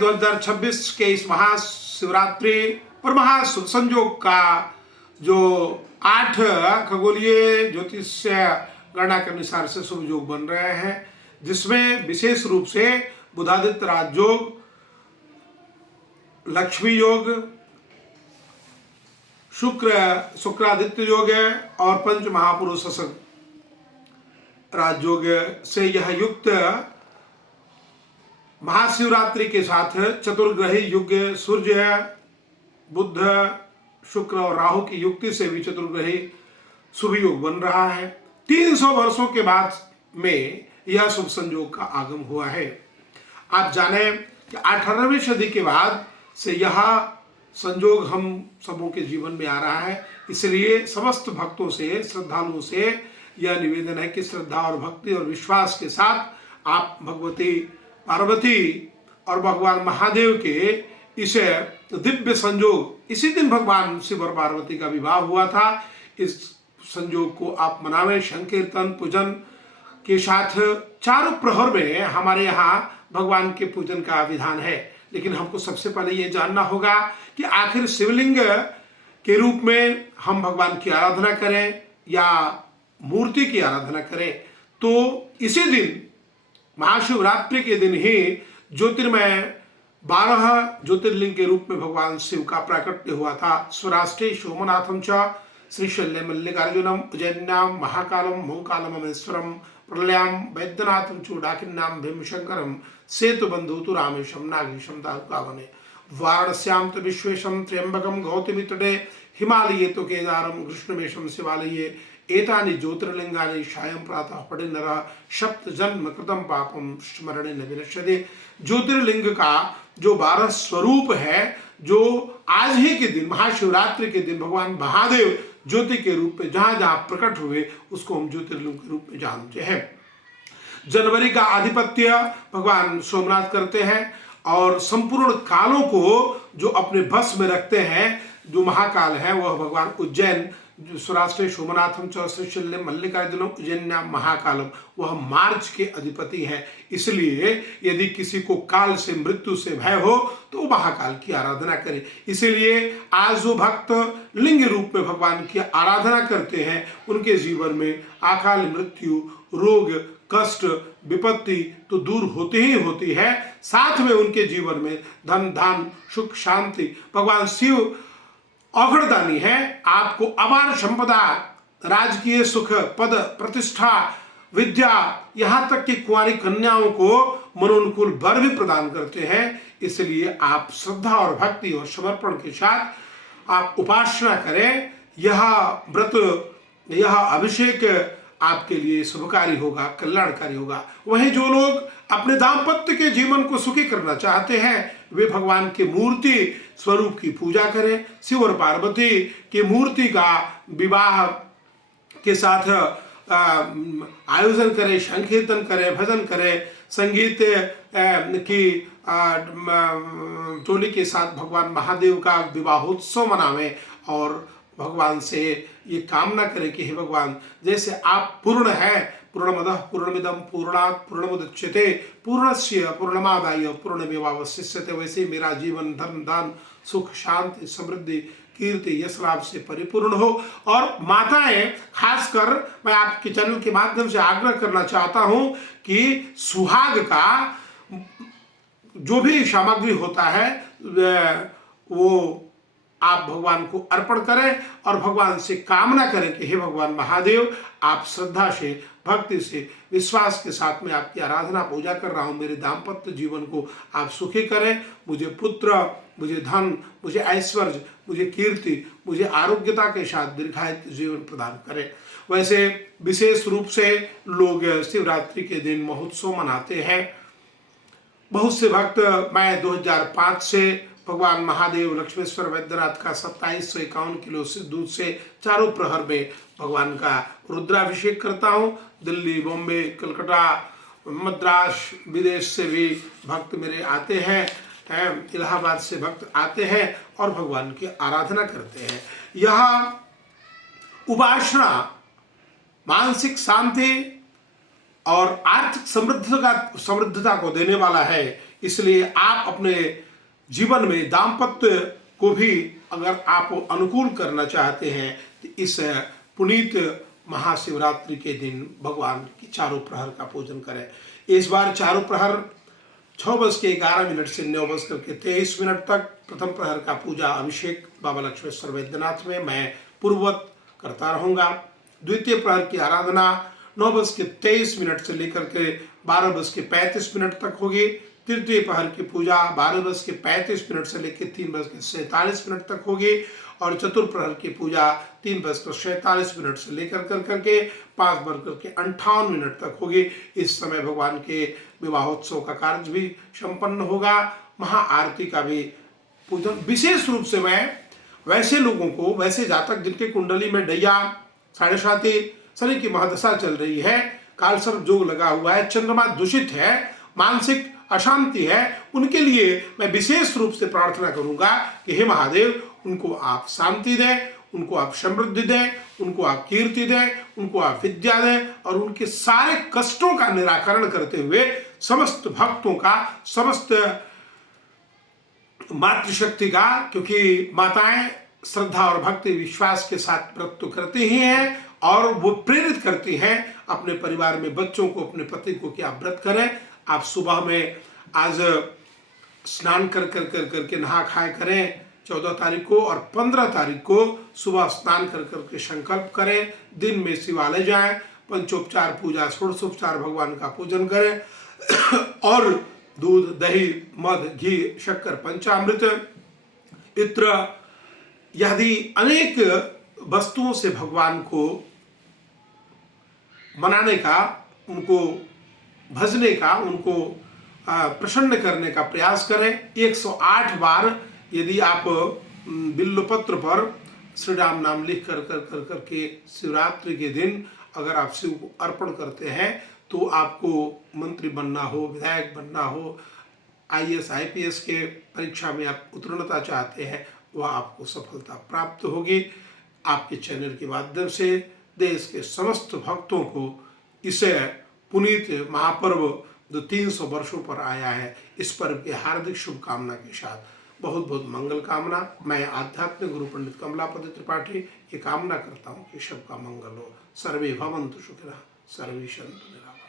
2026 के इस महाशिवरात्रि और महाशुभ संयोग का जो 8 खगोलीय ज्योतिषीय गणना के अनुसार से शुभ योग बन रहे हैं, जिसमें विशेष रूप से बुधादित्य राजयोग, लक्ष्मी योग, शुक्रादित्य योग और पंच महापुरुष राजयोग से यह युक्त महाशिवरात्रि के साथ चतुर्ग्रही युग सूर्य, बुध, शुक्र और राहु की युक्ति से भी चतुर्ग्रही शुभ योग बन रहा है। 300 वर्षों के बाद में यह शुभ संयोग का आगम हुआ है। आप जाने कि 18वीं सदी के बाद से यह संयोग हम सबों के जीवन में आ रहा है। इसलिए समस्त भक्तों से, श्रद्धालुओं से यह निवेदन है कि श्रद्धा और भक्ति और विश्वास के साथ आप भगवती पार्वती और भगवान महादेव के इस दिव्य संयोग, इसी दिन भगवान शिव और पार्वती का विवाह हुआ था, इस संयोग को आप मनावें। संकीर्तन पूजन के साथ चारों प्रहर में हमारे यहाँ भगवान के पूजन का विधान है। लेकिन हमको सबसे पहले ये जानना होगा कि आखिर शिवलिंग के रूप में हम भगवान की आराधना करें या मूर्ति की आराधना करें। तो इसी दिन महाशिवरात्रि के दिन ही ज्योतिर्मय 12 ज्योतिर्लिंग के रूप में भगवान शिव का प्राकट्य हुआ था। स्वराष्ट्रे सोमनाथम च श्रीशल्य मल्लिकार्जुनम उज्जैन्याम महाकालम मोहकालमेश्वरम प्रलयाम वैद्यनाथम चूडाकिन्याम भीमशंकरम सेतुबंधु तु रामेशम नागेशम तारुकावने वाराणस्याम तो विश्वेशम त्र्यंबकम गौतमी तटे हिमालये तो केदारम कृष्णमेशम शिवालये एतानि ज्योतिर्लिंगानि सायं प्रातः पठे नरः सप्त जन्म कृतम पापम स्मरणे न विनश्यते। ज्योतिर्लिंग का जो 12 स्वरूप है, जो आज ही के दिन महाशिवरात्रि के दिन भगवान महादेव ज्योति के रूप में जहां जहां प्रकट हुए, उसको हम ज्योतिर्लिंग के रूप में जानते हैं। जनवरी का आधिपत्य भगवान सोमनाथ करते हैं और संपूर्ण कालों को जो अपने बस में रखते हैं, जो महाकाल है वह भगवान उज्जैन स्वराष्ट्र सोमनाथम चौशल्य मल्लिकार्जुनम उज्जैन्याम महाकालम, वह मार्च के अधिपति हैं। इसलिए यदि किसी को काल से, मृत्यु से भय हो तो महाकाल की आराधना करें। इसीलिए आज जो भक्त लिंग रूप में भगवान की आराधना करते हैं, उनके जीवन में अकाल मृत्यु, रोग, कष्ट, विपत्ति तो दूर होती ही होती है। साथ में उनके जीवन में धन, धान, सुख, शांति, भगवान शिव औघड़दानी है। आपको अपार संपदा, राजकीय सुख, पद, प्रतिष्ठा, विद्या, यहाँ तक कि कुंवारी कन्याओं को मनोनुकूल वर भी प्रदान करते हैं। इसलिए आप श्रद्धा और भक्ति और समर्पण के साथ आप उपासना करें। यह व्रत, यह अभिषेक आपके लिए शुभकारी होगा, कल्याणकारी होगा। वहीं जो लोग अपने दाम्पत्य के जीवन को सुखी करना चाहते हैं, वे भगवान की मूर्ति स्वरूप की पूजा करें। शिव और पार्वती की मूर्ति का विवाह के साथ आयोजन करें, संकीर्तन करें, भजन करें, संगीत की टोली के साथ भगवान महादेव का विवाहोत्सव मनावें और भगवान से ये कामना करें कि हे भगवान, जैसे आप पूर्ण है, पूर्णमदः पूर्णमिदं पूर्णात् पूर्णमुदच्यते पूर्णस्य पूर्णमादाय पूर्णमेवावशिष्यते, वैसे मेरा जीवन धर्म, दान, सुख, शांति, समृद्धि, कीर्ति, यश लाभ से परिपूर्ण हो। और माताएं, खासकर मैं आपके चैनल के माध्यम से आग्रह करना चाहता हूं कि सुहाग का जो भी सामग्री होता है वो आप भगवान को अर्पण करें और भगवान से कामना करें कि हे भगवान महादेव, आप श्रद्धा से, भक्ति से, विश्वास के साथ में आपकी आराधना पूजा कर रहा हूँ, मेरे दाम्पत्य जीवन को आप सुखी करें, मुझे पुत्र, मुझे धन, मुझे ऐश्वर्य, मुझे कीर्ति, मुझे आरोग्यता के साथ दीर्घायु जीवन प्रदान करें। वैसे विशेष रूप से लोग शिवरात्रि के दिन महोत्सव मनाते हैं। बहुत से भक्त, मैं 2005 से भगवान महादेव लक्ष्मेश्वर वैद्यनाथ का 2751 किलो से दूध से चारों प्रहर में भगवान का रुद्राभिषेक करता हूँ। दिल्ली, बॉम्बे, कलकत्ता, मद्रास, विदेश से भी भक्त मेरे आते हैं, इलाहाबाद से भक्त आते हैं और भगवान की आराधना करते हैं। यह उपासना मानसिक शांति और आर्थिक समृद्धता को देने वाला है। इसलिए आप अपने जीवन में दाम्पत्य को भी अगर आप अनुकूल करना चाहते हैं तो इस पुनीत महाशिवरात्रि के दिन भगवान की चारों प्रहर का पूजन करें। इस बार चारों प्रहर 6:11 से 9:23 तक प्रथम प्रहर का पूजा अभिषेक बाबा लक्ष्मेश्वर वैद्यनाथ में मैं पूर्ववत करता रहूंगा। द्वितीय प्रहर की आराधना 9:23 से लेकर के 12:35 तक होगी। तृतीय प्रहर की पूजा 12:35 से लेकर 3:47 तक होगी और चतुर्प्रहर की पूजा 3:47 से लेकर करके 5:58 तक होगी। इस समय भगवान के विवाहोत्सव का कार्य भी संपन्न होगा। महाआरती का भी पूजन विशेष रूप से मैं वैसे लोगों को, वैसे जातक जिनके कुंडली में डैया, साढ़े साथी, शनि की महादशा चल रही है, कालसर्प जोग लगा हुआ है, चंद्रमा दूषित है, मानसिक अशांति है, उनके लिए मैं विशेष रूप से प्रार्थना करूंगा कि हे महादेव, उनको आप शांति दें, उनको आप समृद्धि दें, उनको आप कीर्ति दें, उनको आप विद्या दें और उनके सारे कष्टों का निराकरण करते हुए समस्त भक्तों का, समस्त मातृशक्ति का, क्योंकि माताएं श्रद्धा और भक्ति विश्वास के साथ व्रत तो करती ही हैं और वो प्रेरित करती हैं अपने परिवार में बच्चों को, अपने पति को कि आप व्रत करें। आप सुबह में आज स्नान करके नहा खाए करें 14 तारीख को, और 15 तारीख को सुबह स्नान करके संकल्प करें, दिन में शिवालय जाएं, पंचोपचार पूजा, षोडशोपचार भगवान का पूजन करें और दूध, दही, मध, घी, शक्कर, पंचामृत, इत्र यदि अनेक वस्तुओं से भगवान को मनाने का, उनको भजने का, उनको प्रसन्न करने का प्रयास करें। 108 बार यदि आप बिल्वपत्र पर श्री राम नाम लिख करके शिवरात्रि के दिन अगर आप शिव को अर्पण करते हैं तो आपको मंत्री बनना हो, विधायक बनना हो, IAS IPS के परीक्षा में आप उत्तीर्णता चाहते हैं, वह आपको सफलता प्राप्त होगी। आपके चैनल के माध्यम से देश के समस्त भक्तों को इसे पुनीत महापर्व जो 300 वर्षों पर आया है, इस पर्व की हार्दिक शुभकामना के साथ बहुत बहुत मंगल कामना। मैं आध्यात्मिक गुरु पंडित कमलापति त्रिपाठी ये कामना करता हूँ कि सबका मंगल हो। सर्वे भवन्तु सुखिनः, सर्वे सन्तु निरामयाः।